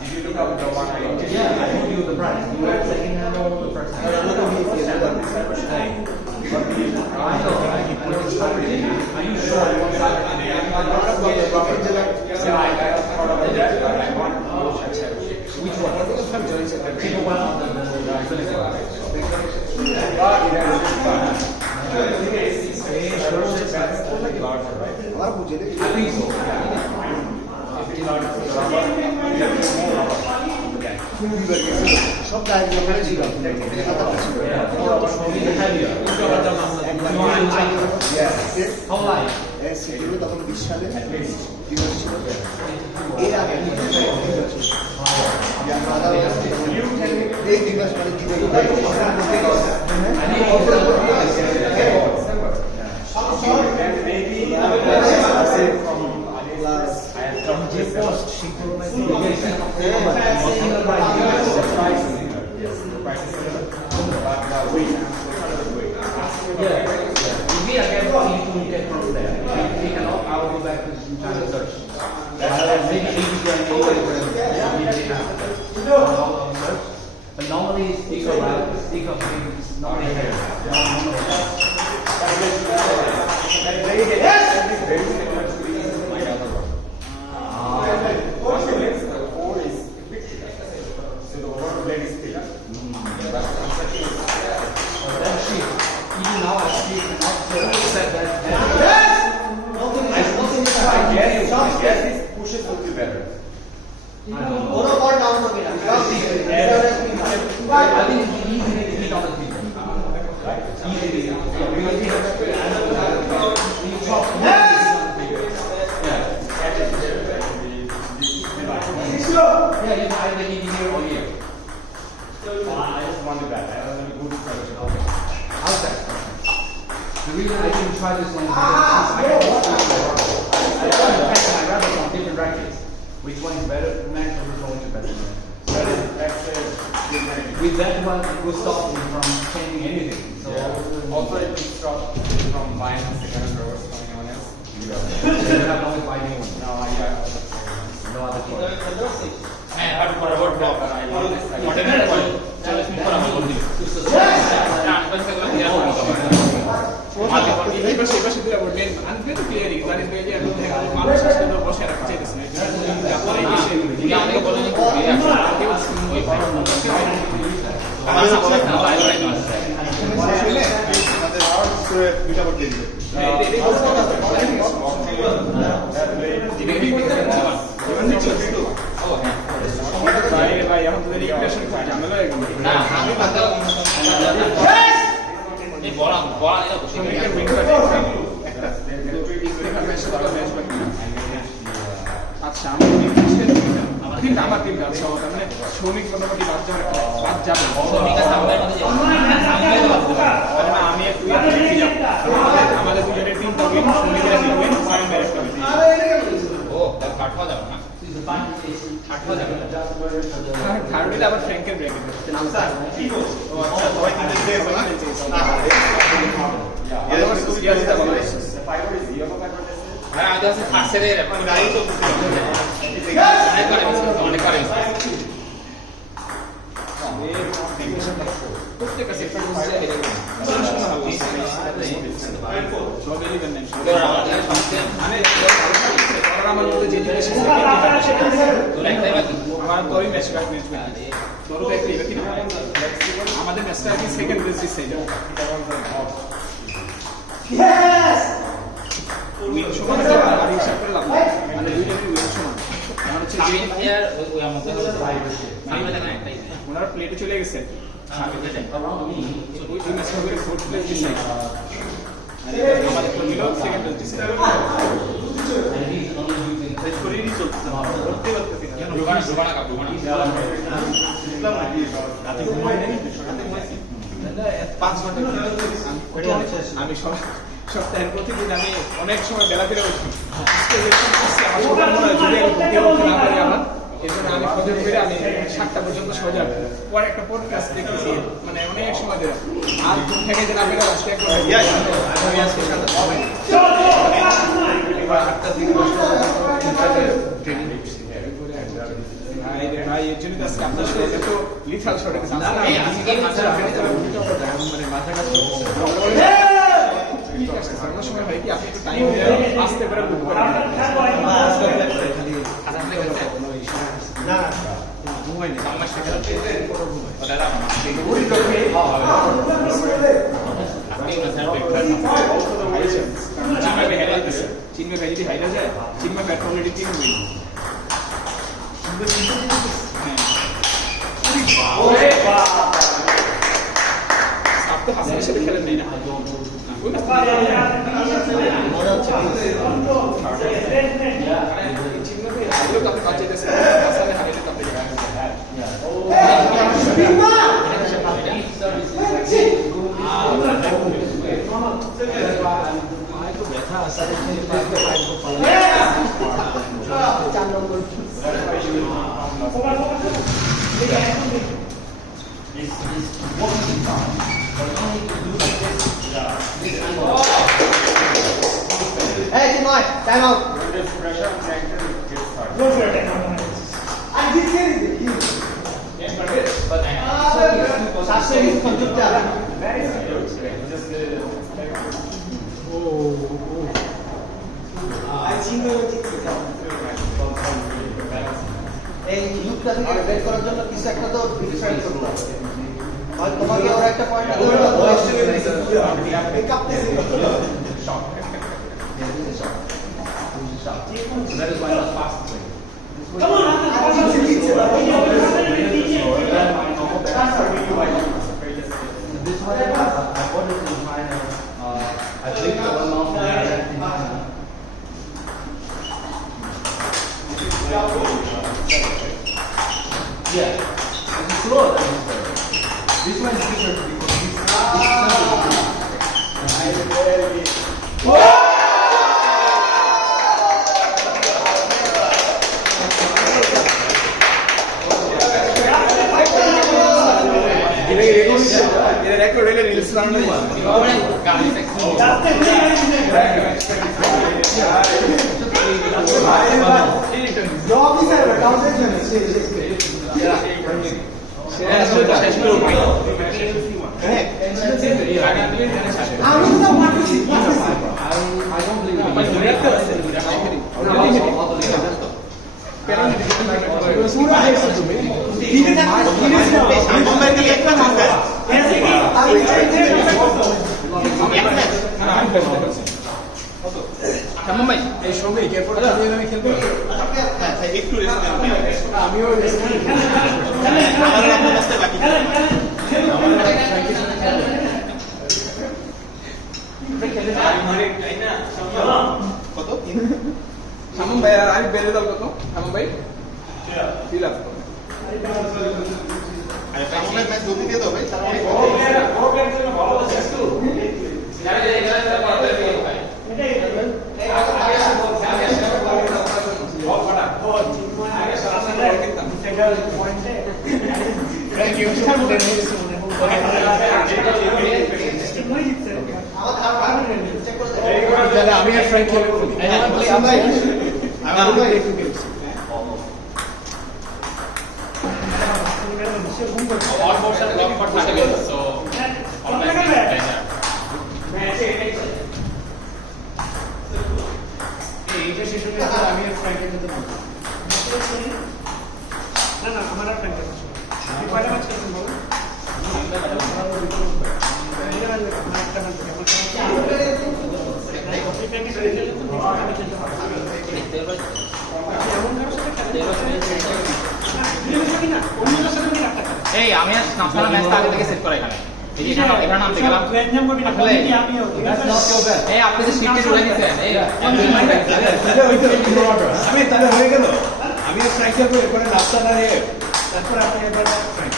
Did you look up the one I did? Yeah, I told you the price. You were second hand or the first hand? I know, I keep putting story. Are you sure? Yeah, I got part of that, but I want to Which one? Take a one of the I think so. সব দায়িত্ব করে ছিল সেগুলো তখন 20 সালে দিবস ছিল এর আগে এই দিবস মানে But normally speak about normally here. I think it's easy to hit on the three. Easy. Yeah, you can either easy here or here. I just wanted that. I don't know good strategy. How's that? The reason I didn't try this one is because I practice my rabbits on different rackets. Which one is better? Max or which one is better? With that one, it will stop me from changing anything. So Also, it will stop from buying second rows from anyone else. you have no way buying one. No, I got No other choice. I have to forward block and I want this. আচ্ছা আমার team আছে মানে শ্রমিক মোটামুটি বাদ যাবে আমি একটু আমাদের দুজনের টিম তবে শ্রমিকেরা খেলবেন থার্ড হলে আবার ফ্র্যাঙ্কের ব্রেক প্রত্যেকটা সেক্টর আমার মধ্যে যে জিনিস আমার তোরই ম্যাচ তোরও দেখতে আমাদের ম্যাচটা আর কি সেকেন্ড বেস দিচ্ছে উইন সমান আর হিসাব করে লাভ মানে দুইজনের উইন সমান আমার হচ্ছে ওনারা প্লেটে চলে গেছে ওই ম্যাচটা করে ফোর্থ প্লেস দিচ্ছে আমাদের তো মিলো সেকেন্ড বেস দিচ্ছে আমি সপ্তাহের প্রতিদিন আমি অনেক সময় বেলা ফিরে উঠি এরপরে আমি ফজর করে আমি 7টা পর্যন্ত সোজা পরে একটা পডকাস্ট দেখতেছি মানে অনেক সময় ধরে আর ঘুম থেকে যে না বেরো আজকে একবার আমি আজকে সাথে হবে 8টা থেকে 10টা ট্রেনিং করছি ভাই এর জন্য তো আজকে আপনার সাথে এত লিথাল শর্ট আছে না আজকে মাঝে মানে মাথাটা ঠিক আছে সামনের সময় হয় কি আপনি একটু টাইম দিয়ে আসতে পারে বুক করেন খালি আজান থেকে কোনো ইস্যু না ঘুমাই না আমার সাথে দাদা ওই লোকে আপনি না স্যার চিনমে ভ্যালিডি হাইরা যায় চিনমে ব্যাটার অলরেডি 3 মিনিট ওরে বাবা আপনি হাসির সাথে খেলেন নাই না Hey, Timoy, time out. Go for it. I did say it. Yes, but Sasha is conductor. Very serious. I see no এই লুকটাকে বের করার জন্য কিছু একটা তো ডিফারেন্ট করতে হবে আর তোমাকে ওরা একটা পয়েন্ট ধরে এই কাপতেছে That is why that's fast. Come on, this one I bought it in China. I think the one off there. Yeah, it's slower than this one. This one is different because record really reels running. কেমন ভাই এই সঙ্গে airport দিয়ে আমি খেলবো আচ্ছা একটু rest নেব আমিও রেস্ট নেব আমার অবস্থা বাকি কত শামম ভাই আর আরিফ বেঁধে দাও কত শামম ভাই ঠিক আছে আরে শামমের ম্যাচ গতি দিয়ে দাও ভাই তারপরে ভালো আছে একটু Thank you. আমি আর ফ্রেন্ড খেলে এইটা শেষ হয়ে গেলে আমি আর ফ্রেন্ড খেলতে পারবো না না আমার আর ফ্রেন্ড খেলতে আমি কয়টা ম্যাচ খেলতে বল এই আমি আর নামসালা ম্যাচটা আগে থেকে সেট করে এখানে এই যে এখানে নামতে গেলাম এই আপনি যে শিফটে চলে গেছেন এই আমি তাহলে হয়ে গেল আমি ফ্র্যাঙ্ক করব এরপরে নামসালা রে তারপর আপনি একবার ফ্র্যাঙ্ক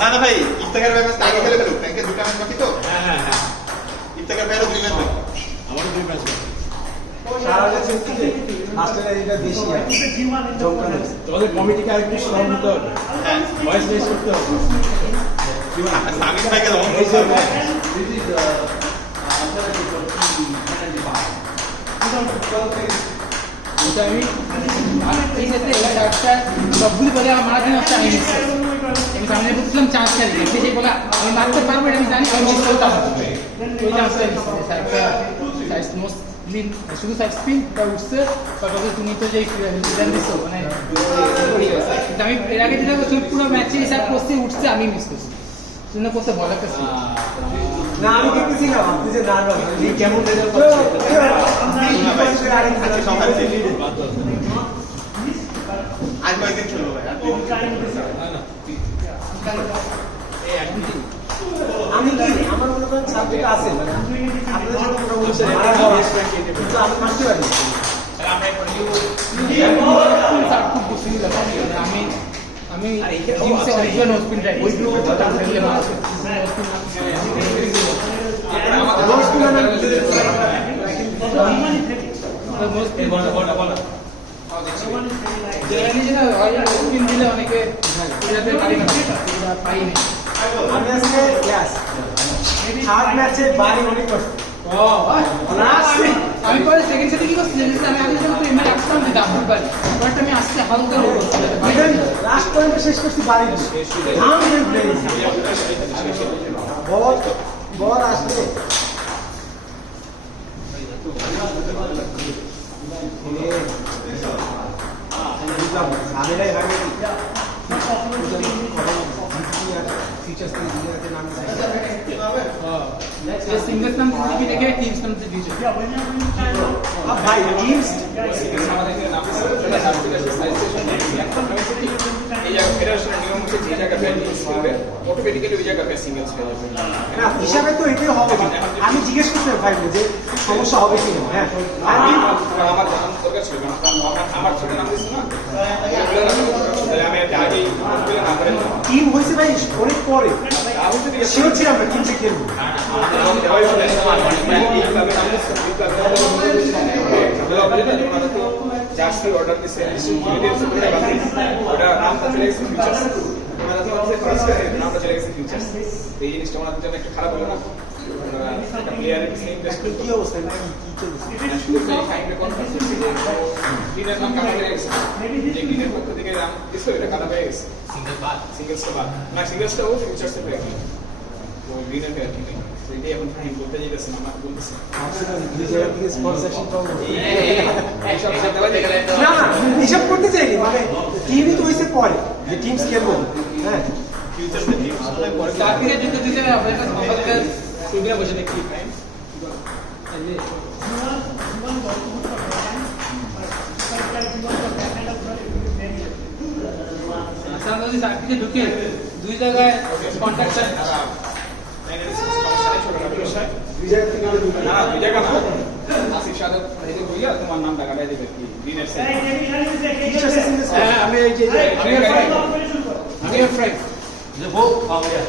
না না ভাই ইফতেখার ভাই ম্যাচ আগে খেলে ফেলুক ফ্র্যাঙ্কের দুটো ম্যাচ বাকি তো হ্যাঁ হ্যাঁ ইফতেখার ভাইয়েরও 2 ম্যাচ বাকি আমারও 2 ম্যাচ বাকি সারা গেছে যে মাস্টার এটা বেশি জমকা হয়েছে। তোমাদের কমিটিকে আরেকটু স্ট্রং হতে হবে, ভয়েস রেজ করতে হবে। সামির ভাইকে লং এই যে This is alternative for এটা এই ক্ষেত্রে এই চার্জটা সবগুলি বলে আমার মারা দিন হচ্ছে আমি মিস করছি। আমি সামনে বলছিলাম চার্জটা দিই সে বলে আমি মারতে পারবো এটা আমি জানি আমি মিস করতে পারবো ওই চার্জটা মিস করছি স্যারটা সাইজ মোস্টলি শুধু সাইড স্পিনটা উঠছে তারপরে তুমি তো যে ডিজাইন দিছো মানে কিন্তু আমি এর আগে যেটা করছি পুরো ম্যাচে হিসাব করছি উঠছে আমি মিস করছি শুনে করতে ভয় লাগতেছে না আমি দেখতেছি না আপনি যে না না কেমন রেজাল্ট পাচ্ছে আজ কয়েকদিন চললো ভাই আমি কি আমার মনে করেন সাবজেক্ট আছে মানে আপনাদের সাথে মোটামুটি মারা যাওয়া কিন্তু আমি মারতে পারি স্যার খুব বেশি আমি জিমসে অনেকজন হসপিন ড্রাইভ ওই গ্রুপে ফেললে ভালো দিলে অনেকে পাইনি আমি আজকে ক্লাস থার্ড ম্যাচে বাড়ি অনেক করছি আমি পরে সেকেন্ড সেটে কি করছি জানিস আমি আগে যখন এমনি রাখতাম যে ডাবল বাড়ি পরটা আমি আসতে হালকা লাস্ট পয়েন্টে শেষ করছি বাড়ি ধাম দিয়ে ভুলে গেছি বল আসবে সিঙ্গেলস নাম সিপি থেকে টিমস নাম থেকে দিয়েছে ভাই টিমস আমাদের নাম এই ফেডারেশনের নিয়ম হচ্ছে যে জায়গা ব্যাটিং করবে অটোমেটিক্যালি ওই জায়গা সিঙ্গেলস হয়ে যাবে। না হিসাবে তো এটাই হবে আমি জিজ্ঞেস করতে ভাই যে সমস্যা হবে কি না হ্যাঁ আমার জানার দরকার ছিল না, কারণ আমার ছোট নাম দিচ্ছি না, আমি একটা আগেই নাম করে টিম হয়েছে ভাই অনেক পরে শিওর ছিলাম না টিমসে খেলবো জার্সি অর্ডার দিচ্ছে ওটা নামটা চলে গেছে ফিউচার্স, নামটা চলে গেছে ফিউচার্স। এই জিনিসটা ওনাদের জন্য একটু খারাপ হলো না, একটা প্লেয়ারের পিছনে ইনভেস্ট কি অবস্থা না কি চলছে গ্রিনের নাম কাটা হয়ে গেছে, যে গ্রিনের পক্ষ থেকে নাম দিচ্ছে এটা কাটা হয়ে গেছে, সিঙ্গেলসটা বাদ না, সিঙ্গেলসটা ও ফিউচার্সে হয়ে গেল, তো গ্রিনের প্লেয়ার কি নেই, তো এটাই এখন ফাইন বলতে যেতেছে না, আমার বলতেছে না না হিসাব করতে চাইনি মানে টিমই তো হয়েছে পরে যে টিমস খেলবো হ্যাঁ চাকরিতে যুদ্ধ দিতে হবে এটা সকালে সুবিধা বসে দেখি ফাইন আচ্ছা যদি চাকরিতে ঢুকে দুই জায়গায় কন্ট্রাকশন না দুই জায়গা না, আসিফ সাদত এদিকে বইয়া তোমার নামটা কাটাই দেবে কি গ্রিনের হ্যাঁ আমি এই যে আমি fried The both are there.